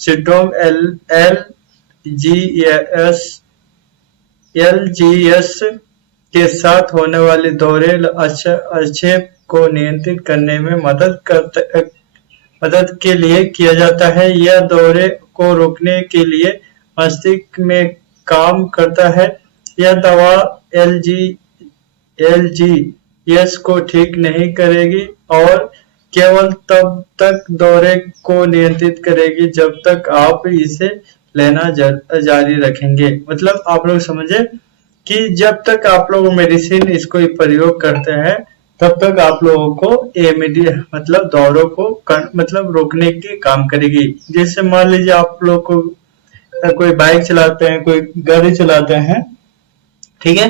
Syndrome LGS के साथ होने वाले दौरे अक्षेप को नियंत्रित करने में मदद के लिए किया जाता है। यह दौरे को रोकने के लिए मस्तिष्क में काम करता है। यह दवा LGS को ठीक नहीं करेगी और केवल तब तक दौरे को नियंत्रित करेगी जब तक आप इसे लेना जारी रखेंगे। मतलब आप लोग समझे कि जब तक आप लोग मेडिसिन इसको प्रयोग करते हैं तब तक आप लोगों को ये मतलब दौरों को मतलब रोकने की काम करेगी। जैसे मान लीजिए आप लोग को कोई बाइक चलाते हैं, कोई गाड़ी चलाते हैं, ठीक है,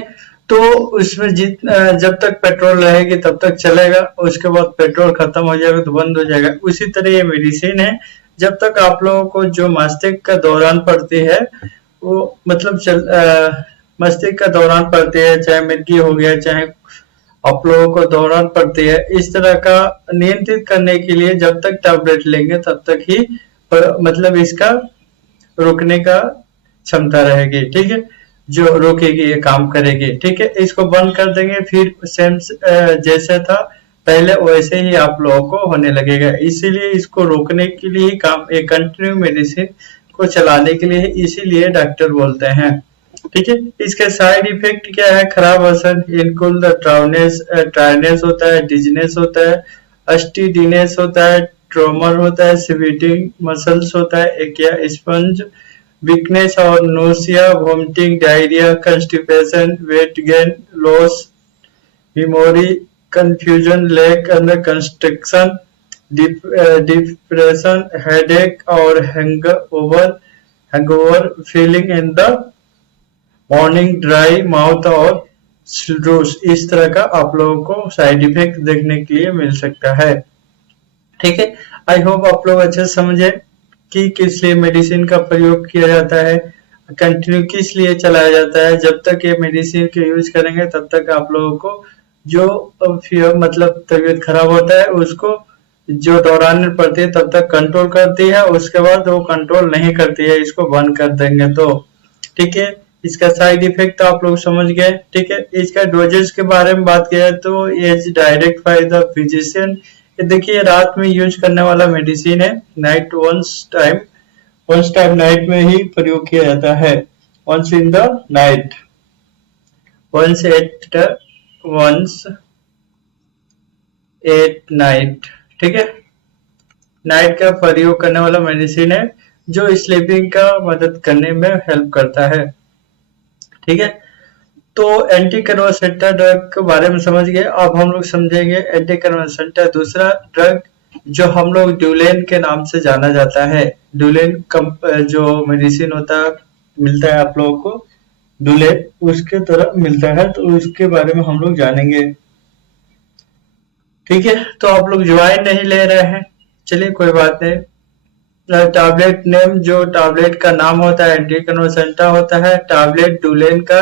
तो उसमें जब तक पेट्रोल रहेगी तब तक चलेगा, उसके बाद पेट्रोल खत्म हो जाएगा तो बंद हो जाएगा। उसी तरह ये मेडिसिन है, जब तक आप लोगों को जो मस्तिष्क का दौरान पड़ती है वो मतलब मस्तिष्क का दौरान पड़ती है, चाहे मिर्गी हो गया, चाहे आप लोगों को दौरान पड़ती है, इस तरह का नियंत्रित करने के लिए जब तक टैबलेट लेंगे तब तक ही मतलब इसका रोकने का क्षमता रहेगी, ठीक है, जो रोकेगी, ये काम करेगी, ठीक है। इसको बंद कर देंगे फिर सेम जैसे था पहले वैसे ही आप लोगों को होने लगेगा। इसीलिए इसको रोकने के लिए काम, एक कंटिन्यू मेडिसिन को चलाने के लिए इसीलिए डॉक्टर बोलते हैं, ठीक है। इसके साइड इफेक्ट क्या है? खराब असर, इनकुल ट्राइनेस होता है, डिजनेस होता है, अस्टिडीनेस होता है, ट्रोमर होता है, स्वीटिंग मसल्स होता है, एक्या स्पंज वीकनेस और nausea, vomiting, diarrhoea, constipation, weight gain, loss, memory, confusion, lack and construction, depression, headache और hangover, feeling in the morning, dry mouth और स्लूस। इस तरह का आप लोगों को साइड इफेक्ट देखने के लिए मिल सकता है, ठीक है। आई होप आप लोग अच्छे समझे कि किस लिए मेडिसिन का प्रयोग किया जाता है, कंटिन्यू किस लिए चलाया जाता है। जब तक ये मेडिसिन के यूज करेंगे तब तक आप लोगों को जो मतलब तबीयत खराब होता है उसको जो दौरान पड़ती है तब तक कंट्रोल करती है, उसके बाद वो कंट्रोल नहीं करती है, इसको बंद कर देंगे तो, ठीक है। इसका साइड इफेक्ट आप लोग समझ गए, ठीक है। इसका डोजेज के बारे में बात किया तो is direct by the physician. देखिए रात में यूज करने वाला मेडिसिन है, नाइट वंस टाइम नाइट में ही प्रयोग किया जाता है, once in the night, once at night, ठीक है। नाइट का प्रयोग करने वाला मेडिसिन है जो स्लीपिंग का मदद करने में हेल्प करता है, ठीक है। तो एंटी कन्वर्सेंटा ड्रग के बारे में समझ गए। अब हम लोग समझेंगे एंटी कन्वर्सेंटा दूसरा ड्रग जो हम लोग ड्यूलेन के नाम से जाना जाता है। ड्यूलेन जो मेडिसिन होता है मिलता है आप लोगों को, ड्यूलेन उसके तरह मिलता है, तो उसके बारे में हम लोग जानेंगे, ठीक है। तो आप लोग ज्वाइन नहीं ले रहे हैं, चलिए कोई बात नहीं। टैबलेट नेम, जो टैबलेट का नाम होता है एंटी कन्वर्सेंटा होता है। टैबलेट ड्यूलेन का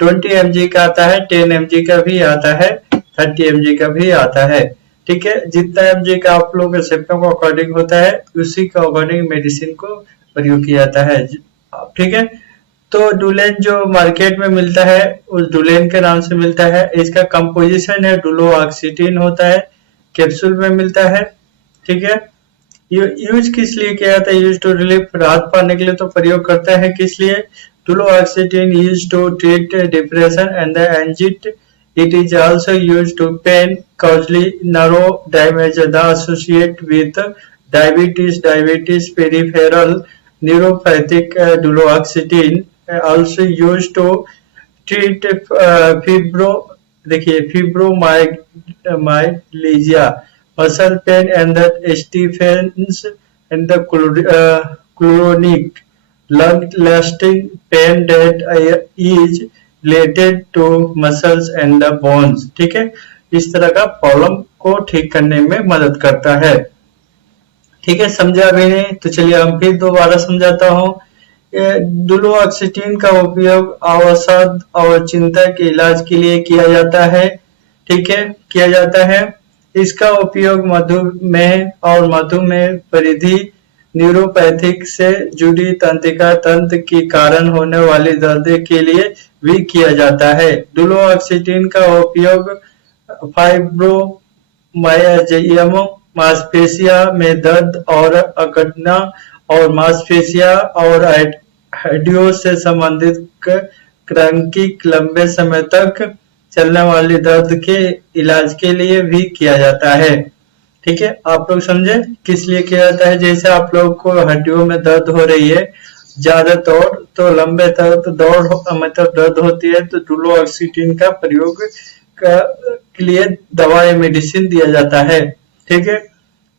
20 mg का आता है, 10 mg का भी आता है, 30 mg का भी आता है, ठीक है। जितना mg का आप लोगों के सिम्टम को अकॉर्डिंग होता है उसी के अकॉर्डिंग मेडिसिन को प्रयोग किया जाता है, ठीक है। तो डुलेन जो मार्केट में मिलता है उस डुलेन के नाम से मिलता है। इसका कंपोजिशन है डुलोऑक्सीटिन होता है, कैप्सूल में मिलता है, ठीक है। यूज किस लिए किया जाता है? यूज टू रिलीफ, राहत पाने के लिए तो प्रयोग करता है। किस लिए? Duloxetine use to treat depression and the anxiety. It is also used to pain, causally nerve damage, the associate with diabetes peripheral neuropathic. Duloxetine also used to treat fibromyalgia, muscle pain, and the stiffness and the chronic long-lasting pain that is related to muscles and the bones, ठीक है। इस तरह का problem को ठीक करने में मदद करता है, ठीक है। समझा भी नहीं तो चलिए हम फिर दोबारा समझाता हूँ। डुलोऑक्सीटिन का उपयोग अवसाद और चिंता के इलाज के लिए किया जाता है, ठीक है, किया जाता है। इसका उपयोग मधुमेह और मधुमेह परिधि न्यूरोपैथिक से जुड़ी तंत्रिका तंत्र के कारण होने वाली दर्द के लिए भी किया जाता है। डुलोक्सिन का उपयोग फाइब्रोमाइल्जिया, मांसपेशिया में दर्द और अकड़ना और मांसपेशिया और हड्डियों से संबंधित क्रैनिक लंबे समय तक चलने वाली दर्द के इलाज के लिए भी किया जाता है। ठीक है, आप लोग समझे किस लिए किया जाता है। जैसे आप लोग को हड्डियों में दर्द हो रही है ज्यादातर, तो लंबे तक मतलब दर्द होती है, तो डुलोक्सिन का प्रयोग के लिए दवा या मेडिसिन दिया जाता है। ठीक है,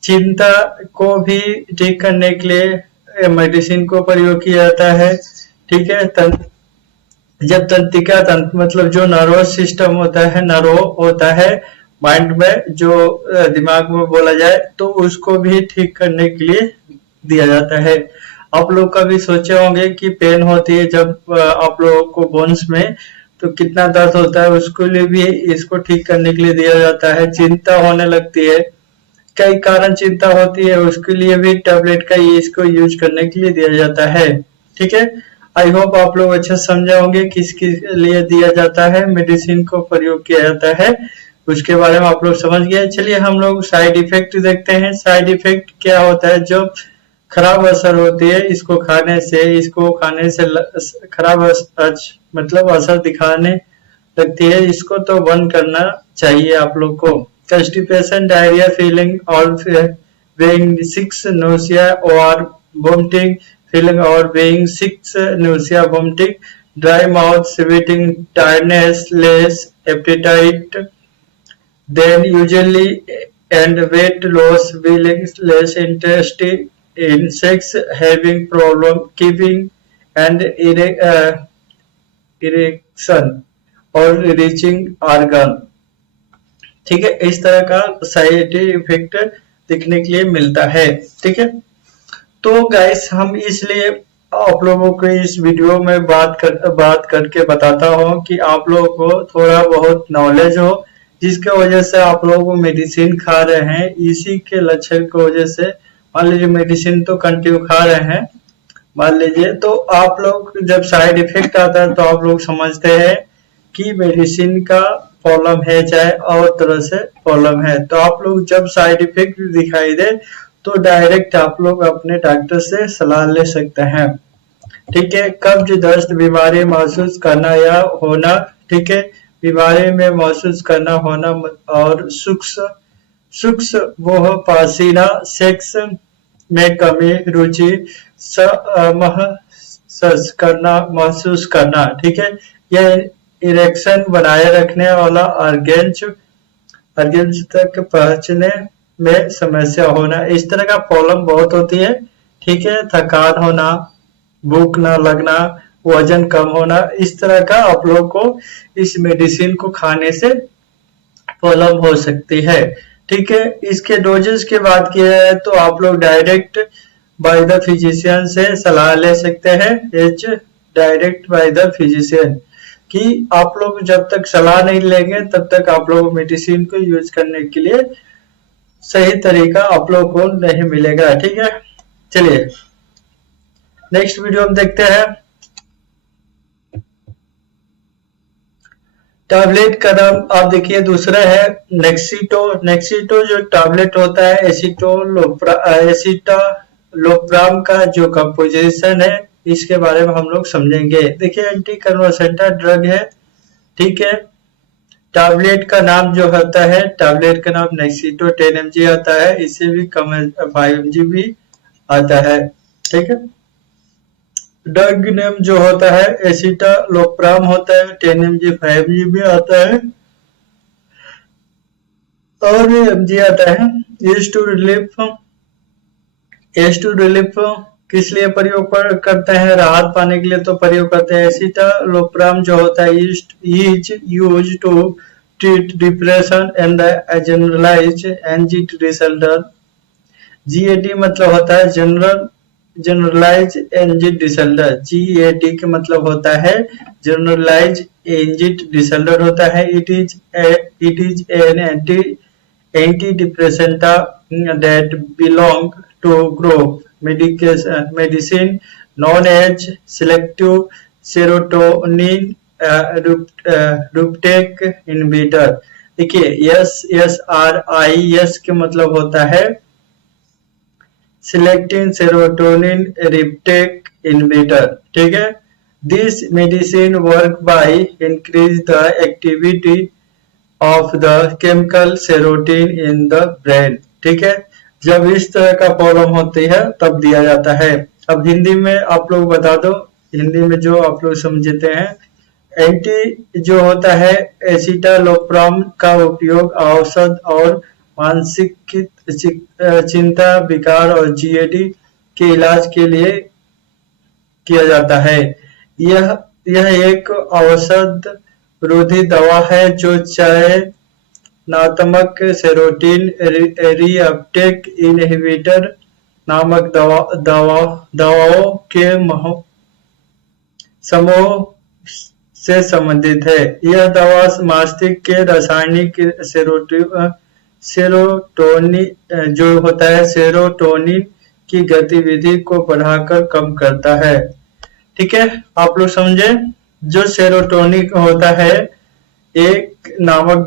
चिंता को भी ठीक करने के लिए मेडिसिन को प्रयोग किया जाता है। ठीक है, जब तंत्रिका तंत्र मतलब जो नर्वस सिस्टम होता है, नर्व होता है माइंड में, जो दिमाग में बोला जाए, तो उसको भी ठीक करने के लिए दिया जाता है। आप लोग कभी सोचे होंगे कि पेन होती है जब आप लोगों को बोन्स में, तो कितना दर्द होता है, उसके लिए भी इसको ठीक करने के लिए दिया जाता है। चिंता होने लगती है, कई कारण चिंता होती है, उसके लिए भी टैबलेट का इसको यूज करने के लिए दिया जाता है। ठीक है, आई होप आप लोग अच्छा समझे होंगे किसके लिए दिया जाता है, मेडिसिन को प्रयोग किया जाता है, उसके बारे में आप लोग समझ गए। चलिए हम लोग साइड इफेक्ट देखते हैं। साइड इफेक्ट क्या होता है, जो खराब असर होती है इसको खाने से खराब मतलब असर दिखाने लगती है, इसको तो बंद करना चाहिए आप लोग को। कंस्टिपेशन, डायरिया, फीलिंग और being sick, nausea or vomiting, feeling or being sick, nausea, vomiting, dry mouth, sweating, tiredness, less appetite than usually, and weight loss, feeling less interest in sex, having problem keeping and erection और reaching organ. ठीक है, इस तरह का side effect दिखने के लिए मिलता है। ठीक है, तो गाइस हम इसलिए आप लोगों को इस वीडियो में बात करके बताता हूँ कि आप लोगों को थोड़ा बहुत नॉलेज हो, जिसके वजह से आप लोग मेडिसिन खा रहे हैं, इसी के लक्षण की वजह से मान लीजिए मेडिसिन तो कंटिन्यू खा रहे हैं, मान लीजिए, तो आप लोग जब साइड इफेक्ट आता है तो आप लोग समझते हैं कि मेडिसिन का प्रॉब्लम है, चाहे और तरह से प्रॉब्लम है। तो आप लोग जब साइड इफेक्ट दिखाई दे तो डायरेक्ट आप लोग अपने डॉक्टर से सलाह ले सकते हैं। ठीक है, कब्ज, दस्त बीमारी महसूस करना या होना, ठीक है, बीमारी में महसूस करना होना और सूक्ष्म वो पसीना, सेक्स में कमी, रुचि, महसूस करना, ठीक है, यह इरेक्शन बनाए रखने वाला ऑर्गेन्स तक पहुंचने में समस्या होना, इस तरह का प्रॉब्लम बहुत होती है। ठीक है, थकान होना, भूख न लगना, वजन कम होना, इस तरह का आप लोग को इस मेडिसिन को खाने से प्रॉब्लम हो सकती है। ठीक है, इसके डोजेस की बात किया है तो आप लोग डायरेक्ट बाय द फिजिशियन से सलाह ले सकते हैं, डायरेक्ट बाय द फिजिशियन, कि आप लोग जब तक सलाह नहीं लेंगे तब तक आप लोग मेडिसिन को यूज करने के लिए सही तरीका आप लोग को नहीं मिलेगा। ठीक है, चलिए नेक्स्ट वीडियो हम देखते हैं। टैबलेट का नाम आप देखिए दूसरा है नेक्सिटो जो टैबलेट होता है, एसिटालोप्राम का जो कंपोजिशन है इसके बारे में हम लोग समझेंगे। देखिए एंटी कन्वर्सेंटा ड्रग है। ठीक है, टैबलेट का नाम जो होता है, टैबलेट का नाम नेक्सिटो 10 mg आता है, इससे भी कम 5 mg भी आता है। ठीक है, ड्रग नेम जो होता है एसिटालोप्राम होता है, 10 mg 5 mg भी आता है और mg आता है। एज टू रिलीफ किस लिए प्रयोग करते हैं, राहत पाने के लिए तो प्रयोग करते हैं। एसिटालोप्राम जो होता है is use to treat depression and generalised anxiety disorder. GAD मतलब होता है जनरलाइज एंजाइटी डिसऑर्डर। GAD का मतलब होता है जनरलाइज एंजाइटी डिसऑर्डर होता है। It is an anti depressant that belong to grow. Medicine known as selective serotonin reuptake inhibitor. देखिए SSRI, यस के मतलब होता है selective serotonin reuptake inhibitor, ठीक है। This medicine work by increase the activity of the chemical serotonin in the brain, ठीक है। जब इस तरह का प्रॉब्लम होती है तब दिया जाता है। अब हिंदी में आप लोग बता दो, हिंदी में जो आप लोग समझते हैं। एंटी जो होता है एसिटालोप्राम का उपयोग औषध और मानसिक चिंता, विकार और जीएडी के इलाज के लिए किया जाता है। यह एक औषध रोधी दवा है जो चयनात्मक सेरोटीन रीअपटेक इनहिबिटर नामक दवाओं के समूह से संबंधित है। यह दवा मस्तिष्क के रासायनिक सेरोटोनिन जो होता है सेरोटोनिन की गतिविधि को बढ़ाकर कम करता है, ठीक है। आप लोग समझे, जो सेरोटोनिन होता है एक नामक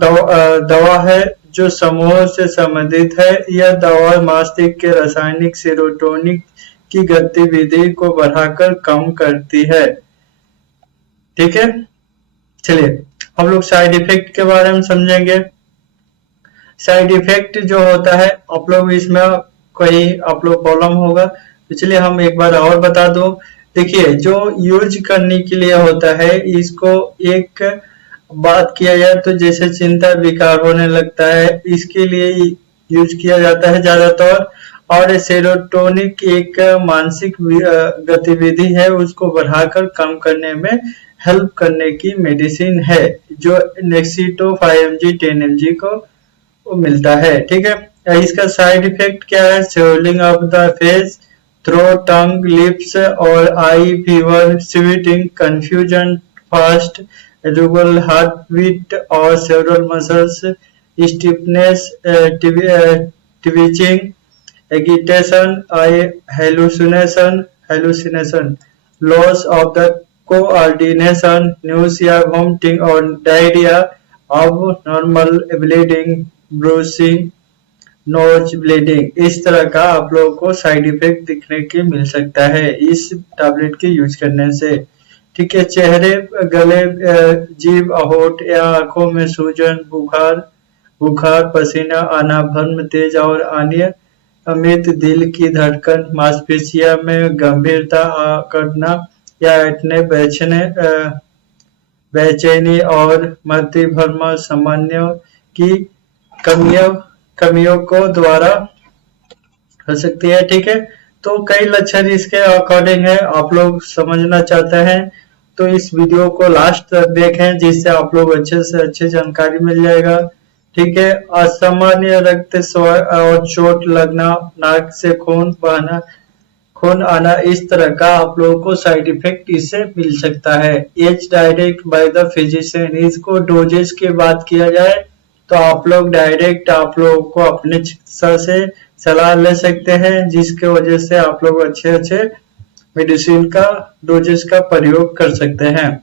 दवा है जो समूह से संबंधित है। यह दवा मस्तिष्क के रासायनिक सेरोटोनिन की गतिविधि को बढ़ाकर कम करती है, ठीक है। चलिए हम लोग साइड इफेक्ट के बारे में समझेंगे। साइड इफेक्ट जो होता है आप लोग इसमें कोई आप लोग प्रॉब्लम होगा तो चलिए हम एक बार और बता दूं। देखिए जो यूज करने के लिए होता है इसको एक बात किया जाए तो जैसे चिंता विकार होने लगता है इसके लिए यूज किया जाता है ज्यादातर। और सेरोटोनिन एक मानसिक गतिविधि है उसको बढ़ाकर कम करने में हेल्प करने की मेडिसिन है जो नेक्सिटो 5mg 10mg को मिलता है, ठीक है। इसका साइड इफेक्ट क्या है? Swelling of the face, throat, tongue, lips और eye, fever, sweating, confusion, fast regular heart beat और several muscles, stiffness, twitching, agitation, eye hallucination, loss of the coordination, nausea, vomiting और diarrhoea, abnormal bleeding, bruising, nose bleeding. इस तरह का आप लोगों को side effect दिखने के मिल सकता है इस टैबलेट के यूज करने से, ठीक है। चेहरे, गले, जीभ, होठ या आंखों में सूजन, बुखार, पसीना आना, भ्रम तेज और अन्य अमित, दिल की धड़कन, मांसपेशियों में गंभीरता करना या ऐंठने, बेचैनी और मति भ्रम सामान्य की कमियों को द्वारा हो सकती है, ठीक है। तो कई लक्षण इसके अकॉर्डिंग है, आप लोग समझना चाहते हैं तो इस वीडियो को लास्ट तक देखें जिससे आप लोग अच्छे से अच्छे जानकारी मिल जाएगा, ठीक है। असामान्य रक्त स्राव और चोट लगना, नाक से खून आना, इस तरह का आप लोगों को साइड इफेक्ट इससे मिल सकता है। As direct by the physician, इसको डोजेज की बात किया जाए तो आप लोग डायरेक्ट आप लोगों को अपने चिकित्सा से सलाह ले सकते हैं जिसके वजह से आप लोग अच्छे मेडिसिन का डोजेज का प्रयोग कर सकते हैं,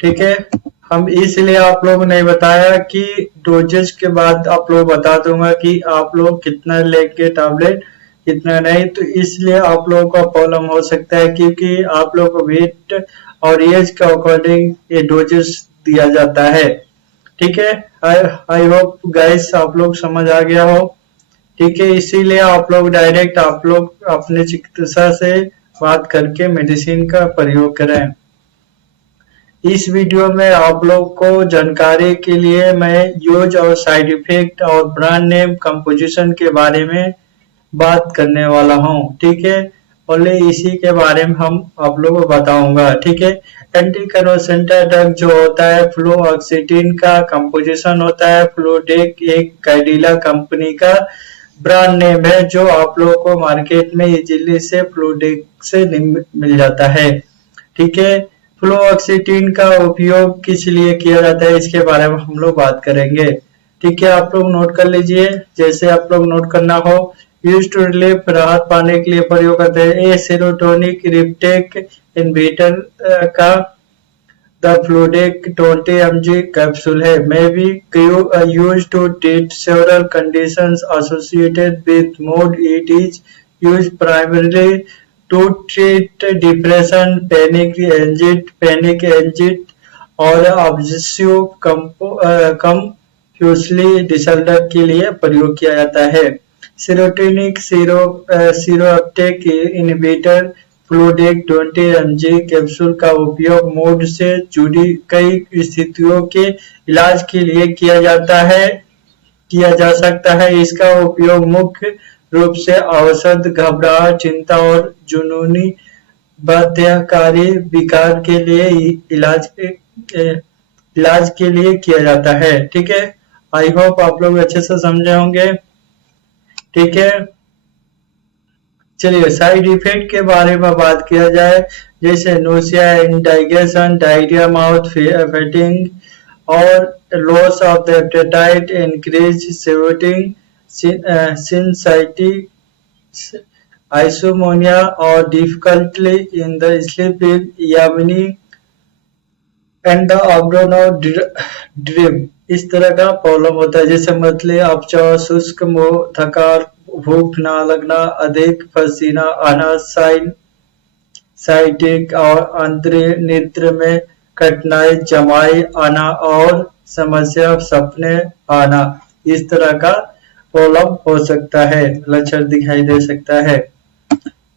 ठीक है। हम इसलिए आप लोग ने बताया कि डोजेज के बाद आप लोग बता दूंगा कि आप लोग कितना लेंगे टैबलेट कितना नहीं, तो इसलिए आप लोगों का प्रॉब्लम हो सकता है क्योंकि आप लोग को वेट और एज के अकॉर्डिंग ये डोजेस दिया जाता है, ठीक है। आई होप गाइस आप लोग समझ आ गया हो, ठीक है। इसीलिए आप लोग डायरेक्ट आप लोग अपने चिकित्सा से बात करके मेडिसिन का प्रयोग करें। इस वीडियो में आप लोग को जानकारी के लिए मैं यूज और साइड इफेक्ट और ब्रांड नेम कंपोजिशन के बारे में बात करने वाला हूं, ठीक है। ओनली इसी के बारे में हम आप लोगों को बताऊंगा, ठीक है। एंटी कन्वर्सेंटा ड्रग जो होता है फ्लोक्सिटिन का कंपोजिशन होता है फ्लोडेक, एक कैडिला कंपनी का ब्रांड नेम है जो आप लोगों को मार्केट में इजीली से फ्लोडेक से मिल जाता है, ठीक है। फ्लोक्सिटिन का उपयोग किस लिए किया जाता है इसके बारे में हम लोग बात करेंगे, ठीक है। आप लोग नोट कर लीजिए, जैसे आप लोग नोट करना हो यूज टू रिलीफ राहत पाने के लिए प्रयोग करते हैं। ए सेरोटोनिक रिप्टेक इनहिबिटर का द फ्लूडेक 20 mg कैप्सूल है। May be use to treat several conditions associated with mood. It is use primarily to treat depression, panic anxiety और ऑब्सेसिव कंपल्सिव डिसऑर्डर के लिए प्रयोग किया जाता है। Serotonic reuptake inhibitor Fludac 20 mg capsule का उपयोग मूड से जुड़ी कई स्थितियों के इलाज के लिए किया जा सकता है। इसका उपयोग मुख्य रूप से औसत, घबराहट, चिंता और जुनूनी बाध्यकारी विकार के लिए इलाज के लिए किया जाता है। ठीक है, आई होप आप लोग अच्छे से समझे होंगे। ठीक है, चलिए साइड इफेक्ट के बारे में बात किया जाए, जैसे nausea, indigestion, diarrhoea, mouth fitting और loss of the appetite, increase sweating, सिंसाइटी, आइसोमोनिया और डिफिकल्टी इन द स्लीप, यामिनी एंड द एब्डोमिनल ड्रीम, इस तरह का प्रॉब्लम होता है। जैसे मतली, अपचाव, शुष्क मुंह, थकान, भूख न लगना, अधिक पसीना आना, साइटिक और अंतरी निद्रा में कठिनाई, जमाई आना और समस्या सपने आना, इस तरह का प्रॉब्लम हो सकता है, लक्षण दिखाई दे सकता है।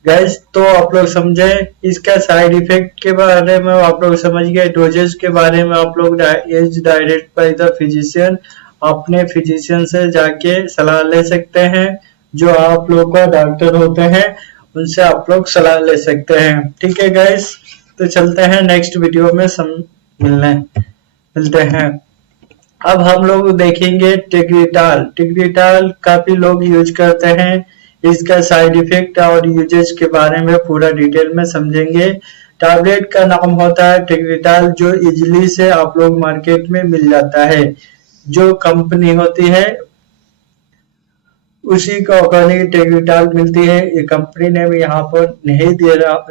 गैस, तो आप लोग समझे इसका साइड इफेक्ट के बारे में, आप लोग समझ गए। डोजेज के बारे में आप लोग डायरेक्ट बाय द फिजिशियन, अपने फिजिशियन से जाके सलाह ले सकते हैं। जो आप लोग का डॉक्टर होते हैं उनसे आप लोग सलाह ले सकते हैं। ठीक है गैस, तो चलते हैं नेक्स्ट वीडियो में मिलते हैं। अब हम लोग देखेंगे टिग्रिटाल काफी लोग यूज करते हैं। इसका साइड इफेक्ट और यूजेज के बारे में पूरा डिटेल में समझेंगे। टैबलेट का नाम होता है टिग्रिटाल, जो इजीली से आप लोग मार्केट में मिल जाता है। जो कंपनी होती है उसी का ऑर्गेनिक टिग्रिटाल मिलती है। ये कंपनी ने भी यहाँ पर नहीं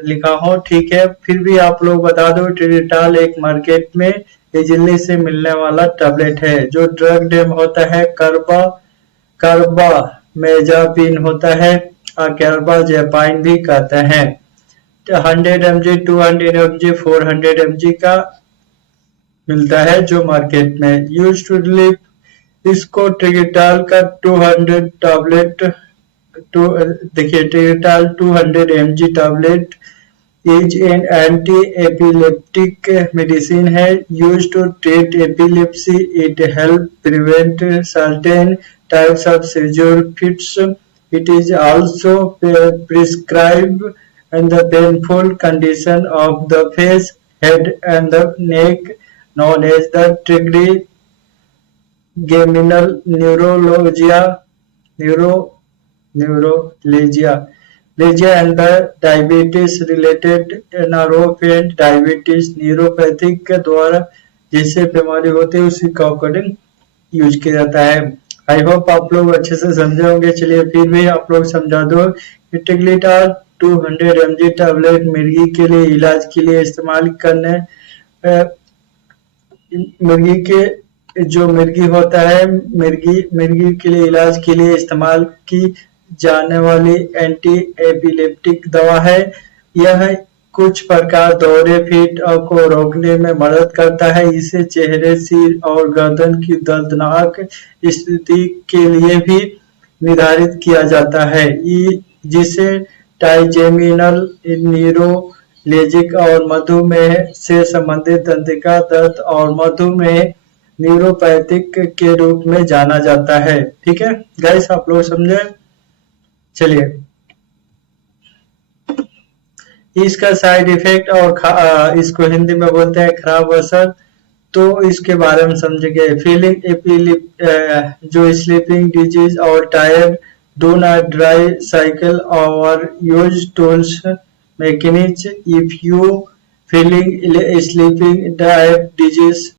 लिखा हो, ठीक है, फिर भी आप लोग बता दो, टिग्रिटाल एक मार्केट में इजीली से मिलने वाला टैबलेट है। जो ड्रग नेम होता है कार्बामेजापिन होता है, कार्बाजेपाइन भी कहते हैं। 100 mg, 200 mg, 400 mg का मिलता है जो मार्केट में। यूज टू रिलीव, इसको टिग्रिटाल का 200 टैबलेट, देखिए Tegretol 200 mg tablet is an anti epileptic medicine है। Use to treat epilepsy, it help prevent certain types of seizure fits. It is also prescribed in the painful condition of the face, head and the neck known as the trigeminal neuralgia and the diabetes related neuropathy, diabetes neuropathic के द्वारा जैसे बीमारी होती है उसी का according use किया जाता है। आई होप आप लोग अच्छे से समझे होंगे। चलिए फिर भी आप लोग समझा दो। टिग्रिटाल 200 mg टैबलेट मिर्गी के लिए इलाज के लिए इस्तेमाल करने, मिर्गी होता है, मिर्गी के लिए इलाज के लिए इस्तेमाल की जाने वाली एंटी एपिलेप्टिक दवा है। यह कुछ प्रकार दौरे फिट को रोकने में मदद करता है। इसे चेहरे, सिर और गर्दन की दर्दनाक स्थिति के लिए भी निर्धारित किया जाता है, जिसे ट्राइजेमिनल न्यूरोलेजिक और मधुमेह से संबंधित तंत्रिका दर्द और मधुमेह न्यूरोपैथिक के रूप में जाना जाता है। ठीक है गाइस, आप लोग समझे। चलिए इसका साइड इफेक्ट और इसको हिंदी में बोलते हैं खराब असर, तो इसके बारे में समझेंगे। फीलिंग जो स्लीपिंग डिजीज और tired, do not drive cycle और use tools machines if you feeling sleeping, tired, disease